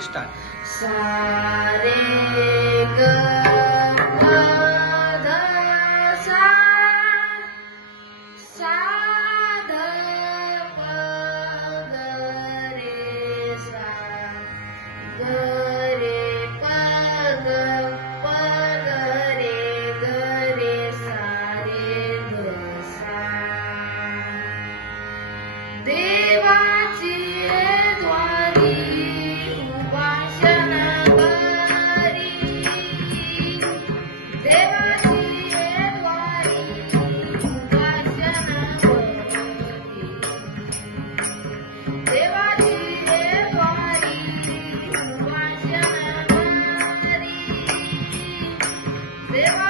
Start. They